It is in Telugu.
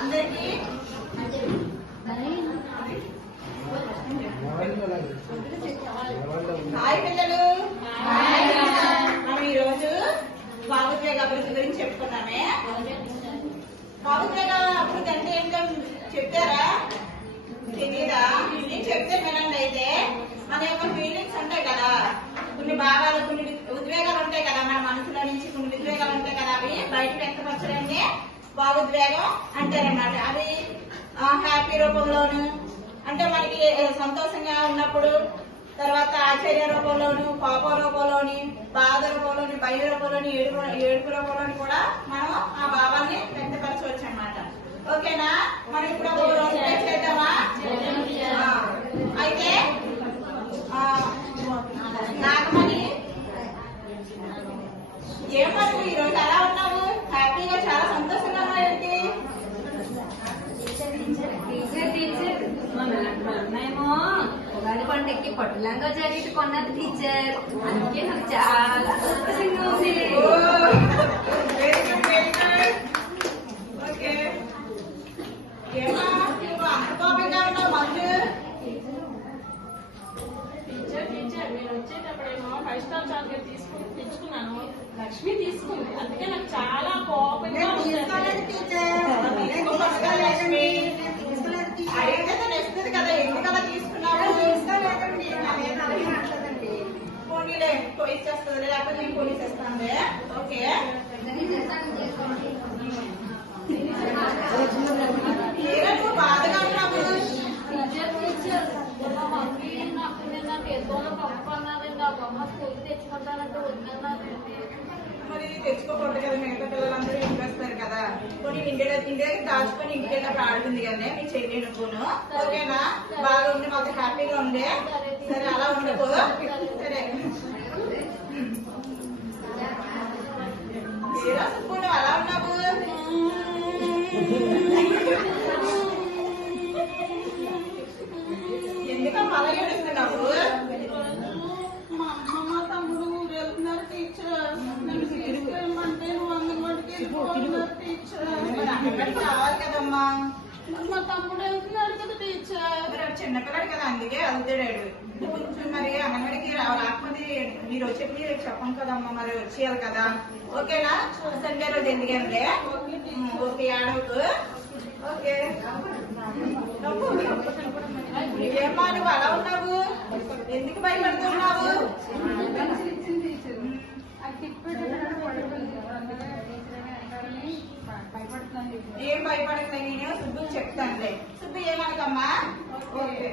అందరికీ హాయ్ పిల్లలు. మనం ఈరోజు భావోద్వేగ అభివృద్ధి గురించి చెప్పుకున్నామే. భావోద్వేగ అభివృద్ధి అంటే ఏంటో చెప్పారా? తెలీదా? నేను చెప్తే వినండి. అయితే మన యొక్క ఫీలింగ్స్ ఉంటాయి కదా, కొన్ని భావాలు, కొన్ని ఉద్వేగాలు ఉంటాయి కదా, మన మనసులో నుంచి కొన్ని ఉద్వేగాలు ఉంటాయి కదా, అవి బయటకు వ్యక్తపరచడాన్ని భావోద్వేగం అంటారన్నమాట. అవి హ్యాపీ రూపంలోను, అంటే మనకి సంతోషంగా ఉన్నప్పుడు, తర్వాత ఆశ్చర్య రూపంలోను, కోప రూపంలోని, బాధ రూపంలోని, భయ రూపంలోని, ఏడుపు రూపంలోని కూడా మనం ఆ భావాన్ని వ్యక్తపరచవచ్చు అన్నమాట. ఓకేనా? మనం ఇప్పుడు రోజు చేద్దామా? అయితే నాగమణి, ఏమను ఈరోజు ఎలా ఉన్నావు? హ్యాపీగా చాలా సంతోషంగా ఉన్నావు ఏంటి? మేము ఉగాది పండుగకి పట్టులంగా జాకెట్ కొన్నది టీచర్, అందుకే నాకు చాలా సంతోషంగా ఉంది. ఓకే, ఏమా నువ్వు అంత కోపంగా ఉన్నావు? మంజు టీచర్ నేను వచ్చేటప్పుడేమో 5 స్టార్ చాక్లెట్ తెచ్చుకున్నాను, లక్ష్మి తీసుకుంది, అందుకే నాకు చాలా కోపంగా అడిగితే తను ఇస్తుంది కదా, ఎందుకు అలా తీసుకున్నావు? పోనీలే, ఇచ్చేస్తుంది, లేకపోతే నేను పోలీస్ ఇస్తాను. ఓకే, ఏరా నువ్వు బాధగా ఉన్నావు? మరి తెచ్చుకోకూడదు కదా, మిగతా పిల్లలందరూ ఇంటికి వస్తారు కదా. కొన్ని ఇంటికి దాచుకొని ఇంటికి వెళ్ళినప్పుడు ఆడుతుంది కదా మీ చెల్లి నువ్వును. ఓకేనా? బాగా ఉండి మాకు హ్యాపీగా ఉండే. సరే, అలా ఉండకు. సరే, ఏరా సుబ్బు నువ్వు అలా ఉన్నావు? ఎందుకమ్మా అలా ఏడుస్తున్నావు? మా అమ్మ మా తమ్ముడు ఊరు వెళ్తున్నారు టీచర్, నన్ను తీసుకెళ్ళమంటే నువ్వు అంగన్వాడికి వెళ్ళిపోతున్నారు టీచర్. మరి అంగన్వాడికి రావాలి కదమ్మా. మా తమ్ముడు వెళ్తున్నాడు కదా టీచర్. మరి చిన్నపిల్లడు కదా, అందుకే అడుగుతాడు. కొంచెం మరి అంగన్వాడికి రాకపోతే మీరు వచ్చేప్పుడు చెప్పం కదమ్మా, మరి వచ్చేయాలి కదా. ఓకేనా? సండే రోజు ఎందుకంటే ఓకే, ఆడవుకు. ఓకే, ఏమ్మా నువ్వు అలా ఉన్నావు? ఎందుకు భయపడుతున్నావు? ఏం భయపడట్లేదు, నేను సుబ్బు చెప్తానులే. సుబ్బు ఏమనకమ్మా. ఓకే.